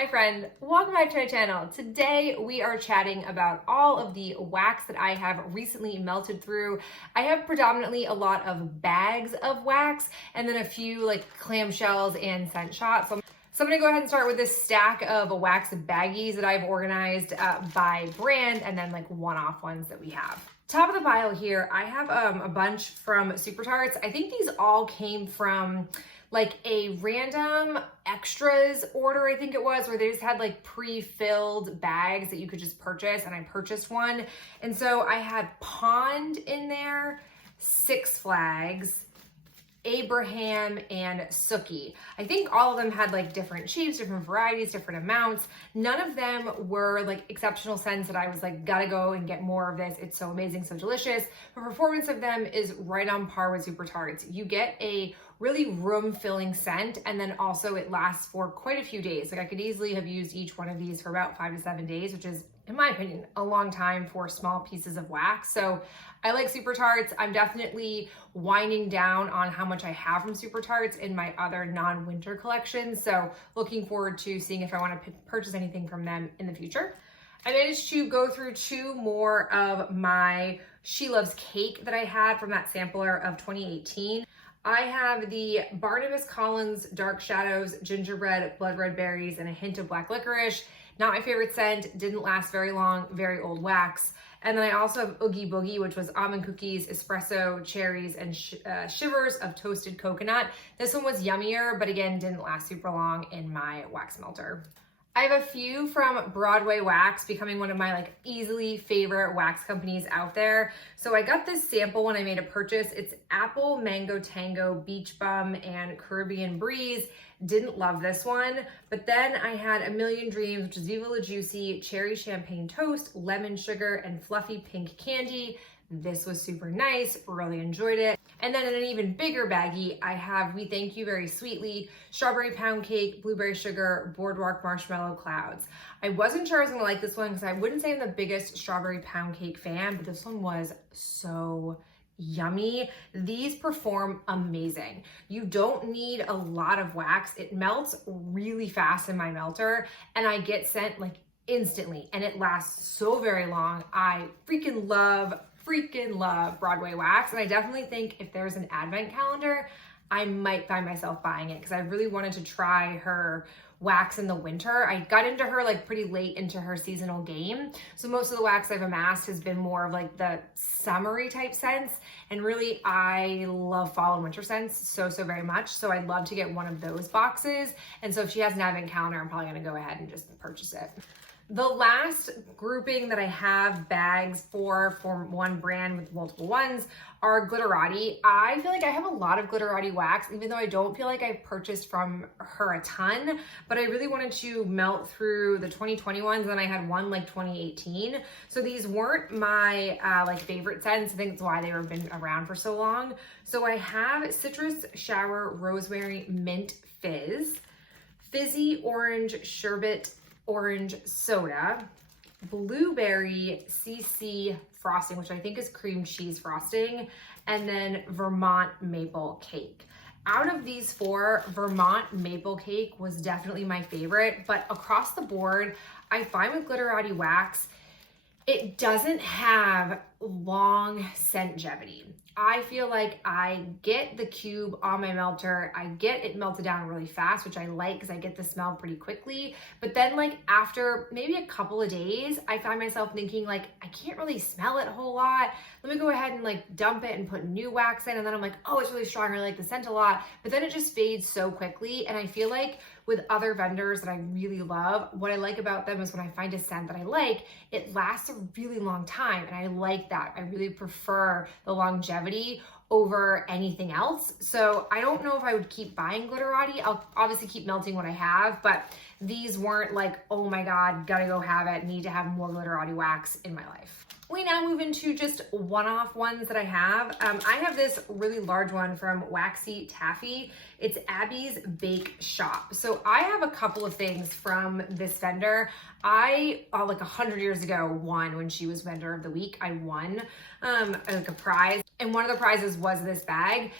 Hi friend, welcome back to my channel. Today we are chatting about all of the wax that I have recently melted through. I have predominantly a lot of bags of wax and then a few like clamshells and scent shots. So I'm gonna go ahead and start with this stack of wax baggies that I've organized by brand and then like one-off ones that we have. Top of the pile here, I have a bunch from Super Tarts. I think these all came from like a random extras order, I think it was, where they just had like pre-filled bags that you could just purchase, and I purchased one. And so I had Pond in there, Six Flags, Abraham, and Sookie. I think all of them had like different shapes, different varieties, different amounts. None of them were like exceptional scents that I was like, gotta go and get more of this. It's so amazing, so delicious. The performance of them is right on par with Super Tarts. You get a really room-filling scent, and then also it lasts for quite a few days. Like I could easily have used each one of these for about 5 to 7 days, which is, in my opinion, a long time for small pieces of wax. So I like Super Tarts. I'm definitely winding down on how much I have from Super Tarts in my other non-winter collections. So looking forward to seeing if I want to purchase anything from them in the future. I managed to go through 2 more of my She Loves Cake that I had from that sampler of 2018. I have the Barnabas Collins Dark Shadows, Gingerbread, Blood Red Berries, and a hint of black licorice. Not my favorite scent, didn't last very long, very old wax. And then I also have Oogie Boogie, which was almond cookies, espresso, cherries, and shivers of toasted coconut. This one was yummier, but again, didn't last super long in my wax melter. I have a few from Broadway Wax, becoming one of my like easily favorite wax companies out there. So I got this sample when I made a purchase. It's Apple, Mango Tango, Beach Bum, and Caribbean Breeze. Didn't love this one, but then I had A Million Dreams, which is Viva La Juicy, Cherry Champagne Toast, Lemon Sugar, and Fluffy Pink Candy. This was super nice, really enjoyed it. And then in an even bigger baggie, I have We Thank You Very Sweetly, Strawberry Pound Cake, Blueberry Sugar, Boardwalk Marshmallow Clouds. I wasn't sure I was gonna like this one because I wouldn't say I'm the biggest Strawberry Pound Cake fan, but this one was so yummy. These perform amazing. You don't need a lot of wax. It melts really fast in my melter, and I get scent like instantly, and it lasts so very long. I freaking love Broadway Wax, and I definitely think if there's an advent calendar, I might find myself buying it because I really wanted to try her wax in the winter. I got into her like pretty late into her seasonal game, so most of the wax I've amassed has been more of like the summery type scents, and really I love fall and winter scents so very much, so I'd love to get one of those boxes. And so if she has an advent calendar, I'm probably gonna go ahead and just purchase it. The last grouping that I have bags for one brand with multiple ones are Glitterati. I feel like I have a lot of Glitterati wax, even though I don't feel like I've purchased from her a ton, but I really wanted to melt through the 2020 ones, and then I had one like 2018. So these weren't my like favorite scents. I think that's why they've been around for so long. So I have Citrus Shower Rosemary Mint Fizz, Fizzy Orange Sherbet Orange Soda, Blueberry CC Frosting, which I think is cream cheese frosting, and then Vermont Maple Cake. Out of these 4, Vermont Maple Cake was definitely my favorite, but across the board, I find with Glitterati wax, it doesn't have long scentgevity. I feel like I get the cube on my melter, I get it melted down really fast, which I like because I get the smell pretty quickly. But then like after maybe a couple of days, I find myself thinking like, I can't really smell it a whole lot. Let me go ahead and like dump it and put new wax in. And then I'm like, oh, it's really strong. I like the scent a lot. But then it just fades so quickly. And I feel like with other vendors that I really love, what I like about them is when I find a scent that I like, it lasts a really long time. And I like that. I really prefer the longevity over anything else. So I don't know if I would keep buying Glitterati. I'll obviously keep melting what I have, but these weren't like, oh my God, gotta go have it, need to have more Glitterati wax in my life. We now move into just one-off ones that I have. I have this really large one from Waxy Taffy. It's Abby's Bake Shop. So I have a couple of things from this vendor. I, like 100 years ago, won when she was vendor of the week. I won like a prize, and one of the prizes was this bag.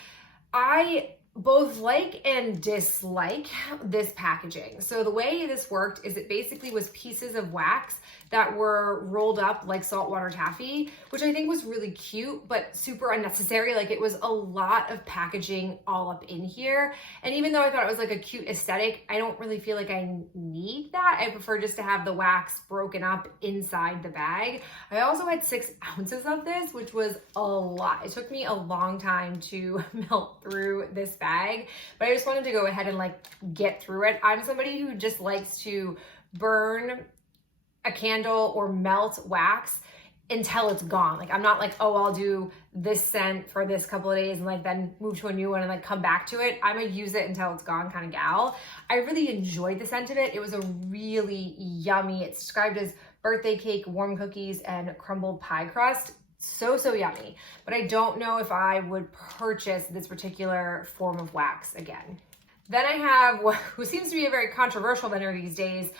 I both like and dislike this packaging. So the way this worked is it basically was pieces of wax that were rolled up like saltwater taffy, which I think was really cute, but super unnecessary. Like it was a lot of packaging all up in here. And even though I thought it was like a cute aesthetic, I don't really feel like I need that. I prefer just to have the wax broken up inside the bag. I also had 6 ounces of this, which was a lot. It took me a long time to melt through this bag, but I just wanted to go ahead and like get through it. I'm somebody who just likes to burn a candle or melt wax until it's gone. Like I'm not like, oh, I'll do this scent for this couple of days and like then move to a new one and like come back to it. I'm gonna use it until it's gone kind of gal. I really enjoyed the scent of it. It was a really yummy, it's described as birthday cake, warm cookies, and crumbled pie crust. So yummy. But I don't know if I would purchase this particular form of wax again. Then I have who seems to be a very controversial vendor these days,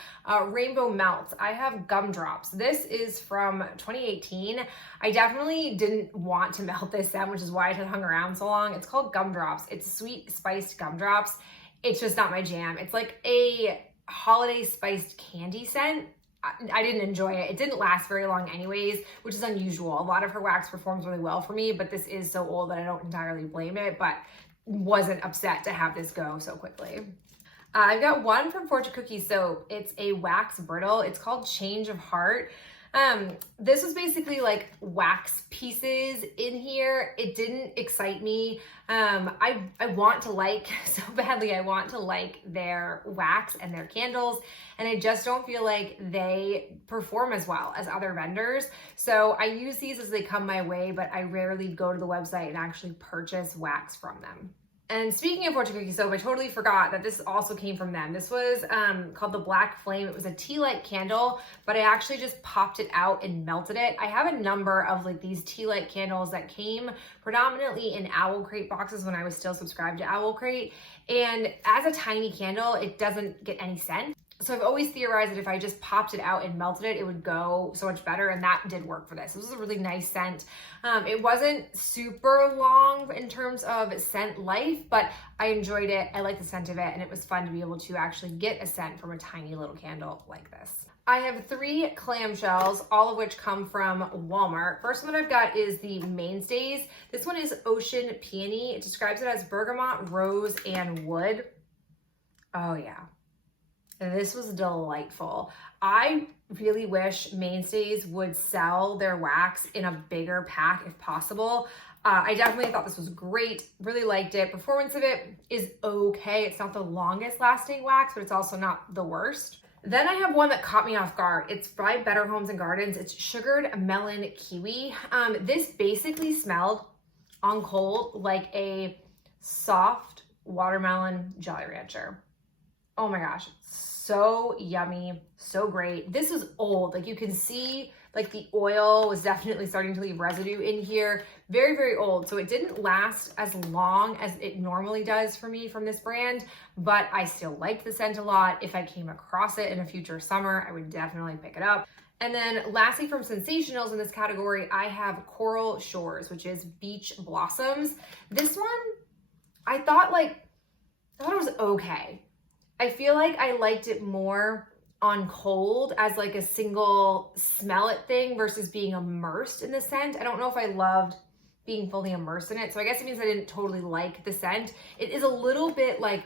Rainbow Melts. I have gumdrops. This is from 2018. I definitely didn't want to melt this scent, which is why it had hung around so long. It's called gumdrops. It's sweet spiced gumdrops. It's just not my jam. It's like a holiday spiced candy scent. I didn't enjoy it. It didn't last very long anyways, which is unusual. A lot of her wax performs really well for me, but this is so old that I don't entirely blame it. But wasn't upset to have this go so quickly. I've got one from Fortune Cookies Soap. It's a wax brittle. It's called Change of Heart. This was basically like wax pieces in here. It didn't excite me. I want to like, so badly, I want to like their wax and their candles, and I just don't feel like they perform as well as other vendors. So I use these as they come my way, but I rarely go to the website and actually purchase wax from them. And speaking of Fortune Cookie Soap, I totally forgot that this also came from them. This was called the Black Flame. It was a tea light candle, but I actually just popped it out and melted it. I have a number of like these tea light candles that came predominantly in Owl Crate boxes when I was still subscribed to Owl Crate. And as a tiny candle, it doesn't get any scent. So I've always theorized that if I just popped it out and melted it, it would go so much better, and that did work for this. This was a really nice scent. It wasn't super long in terms of scent life, but I enjoyed it. I liked the scent of it, and it was fun to be able to actually get a scent from a tiny little candle like this. I have 3 clamshells, all of which come from Walmart. First one I've got is the Mainstays. This one is Ocean Peony. It describes it as bergamot, rose, and wood. Oh yeah. This was delightful. I really wish Mainstays would sell their wax in a bigger pack if possible. I definitely thought this was great, really liked it. Performance of it is okay. It's not the longest lasting wax, but it's also not the worst. Then I have one that caught me off guard. It's by Better Homes and Gardens. It's Sugared Melon Kiwi. This basically smelled on cold like a soft watermelon Jolly Rancher. Oh my gosh, so yummy, so great. This is old, like you can see like the oil was definitely starting to leave residue in here. Very old, so it didn't last as long as it normally does for me from this brand, but I still liked the scent a lot. If I came across it in a future summer, I would definitely pick it up. And then lastly, from Sensationals in this category, I have Coral Shores, which is Beach Blossoms. This one, I thought it was okay. I feel like I liked it more on cold as like a single smell it thing versus being immersed in the scent. I don't know if I loved being fully immersed in it. So I guess it means I didn't totally like the scent. It is a little bit like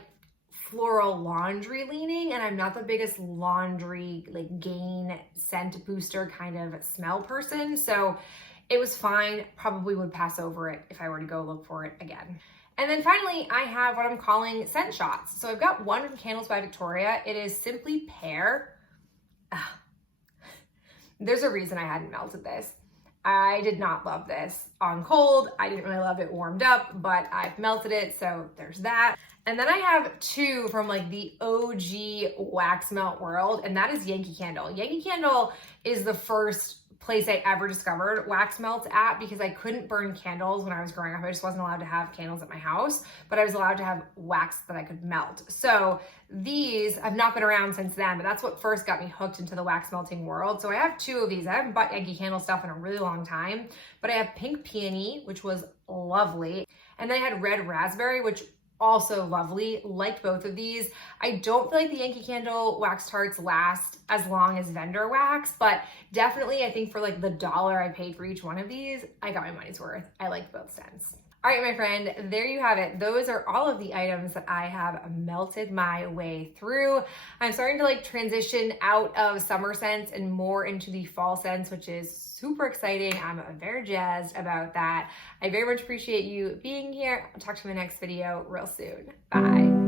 floral laundry leaning, and I'm not the biggest laundry like Gain scent booster kind of smell person. So it was fine. Probably would pass over it if I were to go look for it again. And then finally, I have what I'm calling scent shots. So I've got one from Candles by Victoria. It is Simply Pear. There's a reason I hadn't melted this. I did not love this on cold. I didn't really love it warmed up, but I've melted it, so there's that. And then I have 2 from like the OG wax melt world, and that is Yankee Candle. Yankee Candle is the first place I ever discovered wax melts at, because I couldn't burn candles when I was growing up. I just wasn't allowed to have candles at my house, but I was allowed to have wax that I could melt. So these have not been around since then, but that's what first got me hooked into the wax melting world. So I have 2 of these. I haven't bought Yankee Candle stuff in a really long time, but I have Pink Peony, which was lovely. And then I had Red Raspberry, which also lovely. Liked both of these. I don't feel like the Yankee Candle wax tarts last as long as vendor wax, but definitely I think for like the $1 I paid for each one of these, I got my money's worth. I liked both scents. All right, my friend, there you have it. Those are all of the items that I have melted my way through. I'm starting to like transition out of summer scents and more into the fall scents, which is super exciting. I'm very jazzed about that. I very much appreciate you being here. I'll talk to you in the next video real soon. Bye.